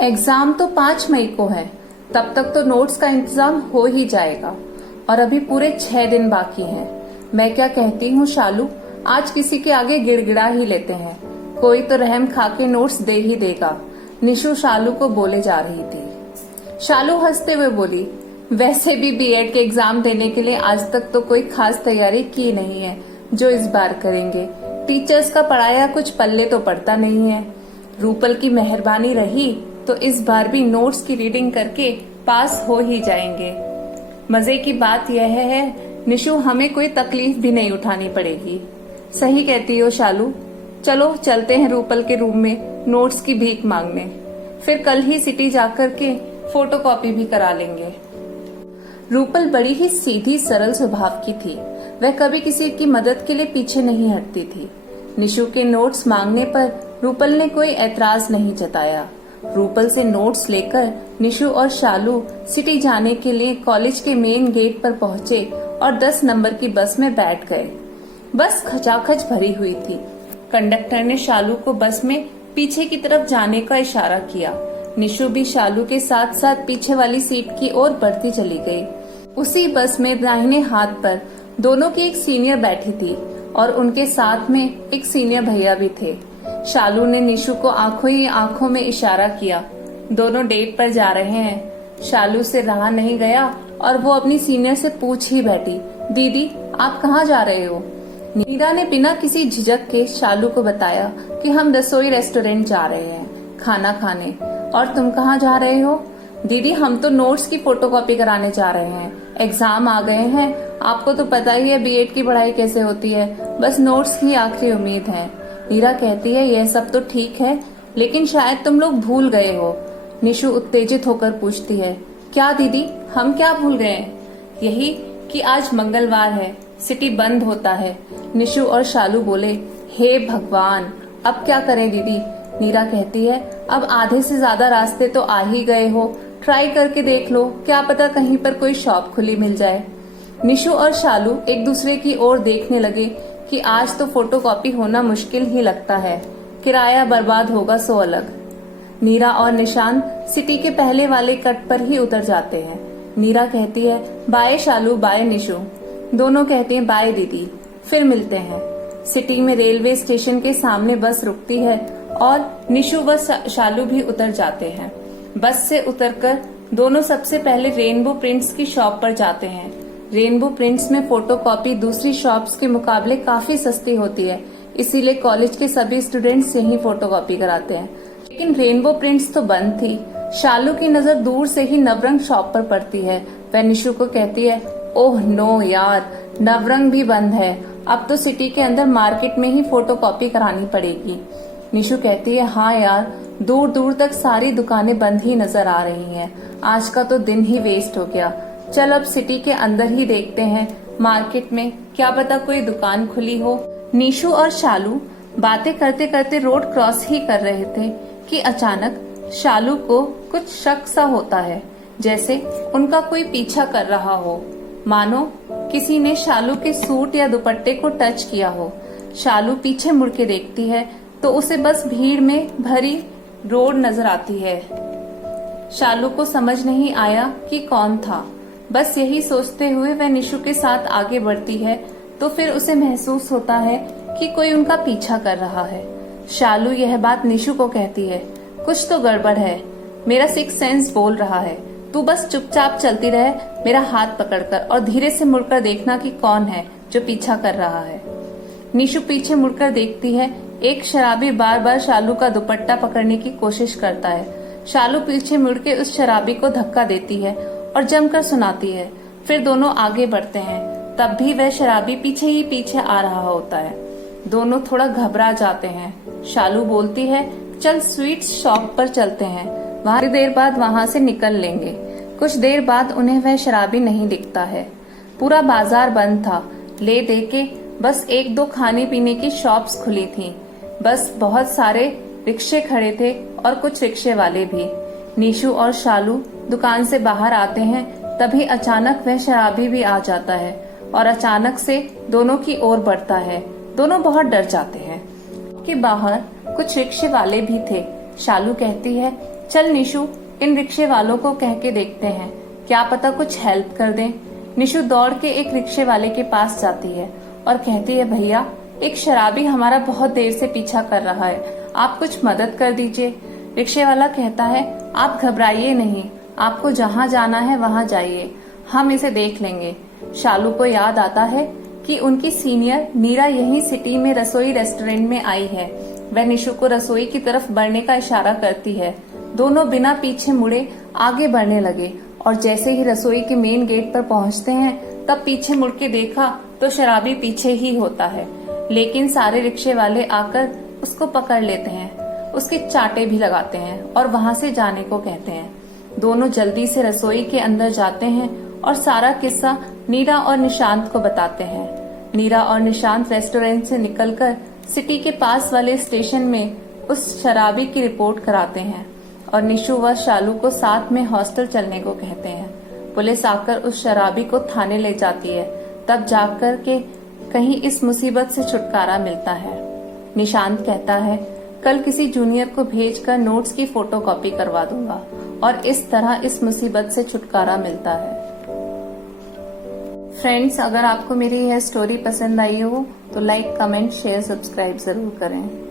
Exam तो 5 मई को है, तब तक तो नोट्स का इंतजाम हो ही जाएगा और अभी पूरे 6 दिन बाकी हैं। मैं क्या कहती हूँ शालू, आज किसी के आगे गिड़गिड़ा ही लेते हैं, कोई तो रहम खा के नोट्स दे ही देगा। निशु शालू को बोले जा रही थी। शालू हंसते हुए बोली, वैसे भी बीएड के एग्जाम देने के लिए आज तक तो कोई खास तैयारी की नहीं है जो इस बार करेंगे। टीचर्स का पढ़ाया कुछ पल्ले तो पड़ता नहीं है। रूपल की मेहरबानी रही तो इस बार भी नोट्स की रीडिंग करके पास हो ही जाएंगे। मजे की बात यह है निशु, हमें कोई तकलीफ भी नहीं उठानी पड़ेगी। सही कहती हो शालू, चलो चलते हैं रूपल के रूम में नोट्स की भीख मांगने, फिर कल ही सिटी जाकर के फोटोकॉपी भी करा लेंगे। रूपल बड़ी ही सीधी सरल स्वभाव की थी। वह कभी किसी की मदद के लिए पीछे नहीं हटती थी। निशु के नोट्स मांगने पर रूपल ने कोई ऐतराज नहीं जताया। रूपल से नोट्स लेकर निशु और शालू सिटी जाने के लिए कॉलेज के मेन गेट पर पहुंचे और 10 नंबर की बस में बैठ गए। बस खचाखच भरी हुई थी। कंडक्टर ने शालू को बस में पीछे की तरफ जाने का इशारा किया। निशु भी शालू के साथ साथ पीछे वाली सीट की ओर बढ़ती चली गई। उसी बस में दाहिने हाथ पर दोनों की एक सीनियर बैठी थी और उनके साथ में एक सीनियर भैया भी थे। शालू ने निशु को आंखों ही आंखों में इशारा किया। दोनों डेट पर जा रहे हैं। शालू से रहा नहीं गया और वो अपनी सीनियर से पूछ ही बैठी, दीदी आप कहाँ जा रहे हो? नीरा ने बिना किसी झिझक के शालू को बताया कि हम रसोई रेस्टोरेंट जा रहे हैं खाना खाने। और तुम कहाँ जा रहे हो? दीदी हम तो नोट्स की फोटोकॉपी कराने जा रहे हैं, एग्जाम आ गए हैं, आपको तो पता ही है बीएड की पढ़ाई कैसे होती है, बस नोट्स की आखिरी उम्मीद है। नीरा कहती है यह सब तो ठीक है, लेकिन शायद तुम लोग भूल गए हो। निशु उत्तेजित होकर पूछती है, क्या दीदी हम क्या भूल गए? यही कि आज मंगलवार है, सिटी बंद होता है। निशु और शालू बोले, हे भगवान अब क्या करें दीदी? नीरा कहती है, अब आधे से ज्यादा रास्ते तो आ ही गए हो, ट्राई करके देख लो, क्या पता कहीं पर कोई शॉप खुली मिल जाए। निशु और शालू एक दूसरे की ओर देखने लगे कि आज तो फोटोकॉपी होना मुश्किल ही लगता है, किराया बर्बाद होगा सो अलग। नीरा और निशांत सिटी के पहले वाले कट पर ही उतर जाते हैं। नीरा कहती है, बाय शालू बाय निशु। दोनों कहते हैं बाय दीदी, फिर मिलते हैं। सिटी में रेलवे स्टेशन के सामने बस रुकती है और निशु व शालू भी उतर जाते हैं। बस से उतरकर दोनों सबसे पहले रेनबो प्रिंट्स की शॉप पर जाते हैं। रेनबो प्रिंट्स में फोटोकॉपी दूसरी शॉप्स के मुकाबले काफी सस्ती होती है, इसीलिए कॉलेज के सभी स्टूडेंट्स यहीं फोटोकॉपी कराते हैं। लेकिन रेनबो प्रिंट्स तो बंद थी। शालू की नजर दूर से ही नवरंग शॉप पर पड़ती है। वह निशु को कहती है, ओह नो यार, नवरंग भी बंद है, अब तो सिटी के अंदर मार्केट में ही फोटोकॉपी करानी पड़ेगी। निशु कहती है, हाँ यार, दूर दूर तक सारी दुकानें बंद ही नजर आ रही हैं। आज का तो दिन ही वेस्ट हो गया। चल अब सिटी के अंदर ही देखते हैं, मार्केट में क्या पता कोई दुकान खुली हो। निशु और शालू बातें करते करते रोड क्रॉस ही कर रहे थे कि अचानक शालू को कुछ शक सा होता है, जैसे उनका कोई पीछा कर रहा हो, मानो किसी ने शालू के सूट या दुपट्टे को टच किया हो। शालू पीछे मुड़ के देखती है तो उसे बस भीड़ में भरी रोड नजर आती है। शालू को समझ नहीं आया कि कौन था। बस यही सोचते हुए वह निशु के साथ आगे बढ़ती है तो फिर उसे महसूस होता है कि कोई उनका पीछा कर रहा है। शालू यह बात निशु को कहती है, कुछ तो गड़बड़ है, मेरा सिक्स सेंस बोल रहा है, तू बस चुपचाप चलती रहे मेरा हाथ पकड़कर और धीरे से मुड़कर देखना कि कौन है जो पीछा कर रहा है। निशु पीछे मुड़कर देखती है। एक शराबी बार बार शालू का दुपट्टा पकड़ने की कोशिश करता है। शालू पीछे मुड़ के उस शराबी को धक्का देती है और जमकर सुनाती है। फिर दोनों आगे बढ़ते हैं, तब भी वह शराबी पीछे ही पीछे आ रहा होता है। दोनों थोड़ा घबरा जाते हैं। शालू बोलती है, चल स्वीट्स शॉप पर चलते हैं, वहाँ देर बाद वहाँ से निकल लेंगे। कुछ देर बाद उन्हें वह शराबी नहीं दिखता है। पूरा बाजार बंद था। ले दे के बस 1-2 खाने पीने की शॉप्स खुली थीं। बस बहुत सारे रिक्शे खड़े थे और कुछ रिक्शे वाले भी। निशु और शालू दुकान से बाहर आते हैं, तभी अचानक वह शराबी भी आ जाता है और अचानक से दोनों की ओर बढ़ता है। दोनों बहुत डर जाते हैं। के बाहर कुछ रिक्शे वाले भी थे। शालू कहती है, चल निशु, इन रिक्शे वालों को कह के देखते हैं, क्या पता कुछ हेल्प कर दें। निशु दौड़ के एक रिक्शे वाले के पास जाती है और कहती है, भैया एक शराबी हमारा बहुत देर से पीछा कर रहा है, आप कुछ मदद कर दीजिए। रिक्शे वाला कहता है, आप घबराइए नहीं, आपको जहाँ जाना है वहाँ जाइए, हम इसे देख लेंगे। शालू को याद आता है कि उनकी सीनियर नीरा यही सिटी में रसोई रेस्टोरेंट में आई है। वह निशु को रसोई की तरफ बढ़ने का इशारा करती है। दोनों बिना पीछे मुड़े आगे बढ़ने लगे और जैसे ही रसोई के मेन गेट पर पहुंचते हैं तब पीछे मुड़ के देखा तो शराबी पीछे ही होता है, लेकिन सारे रिक्शे वाले आकर उसको पकड़ लेते हैं, उसके चाटे भी लगाते हैं और वहां से जाने को कहते हैं। दोनों जल्दी से रसोई के अंदर जाते हैं और सारा किस्सा नीरा और निशांत को बताते हैं। नीरा और निशांत रेस्टोरेंट से निकलकर सिटी के पास वाले स्टेशन में उस शराबी की रिपोर्ट कराते हैं और निशु व शालू को साथ में हॉस्टल चलने को कहते हैं। पुलिस आकर उस शराबी को थाने ले जाती है, तब जाकर के कहीं इस मुसीबत से छुटकारा मिलता है। निशांत कहता है, कल किसी जूनियर को भेजकर नोट्स की फोटोकॉपी करवा दूंगा और इस तरह इस मुसीबत से छुटकारा मिलता है। फ्रेंड्स, अगर आपको मेरी यह स्टोरी पसंद आई हो तो लाइक, कमेंट, शेयर, सब्सक्राइब जरूर करें।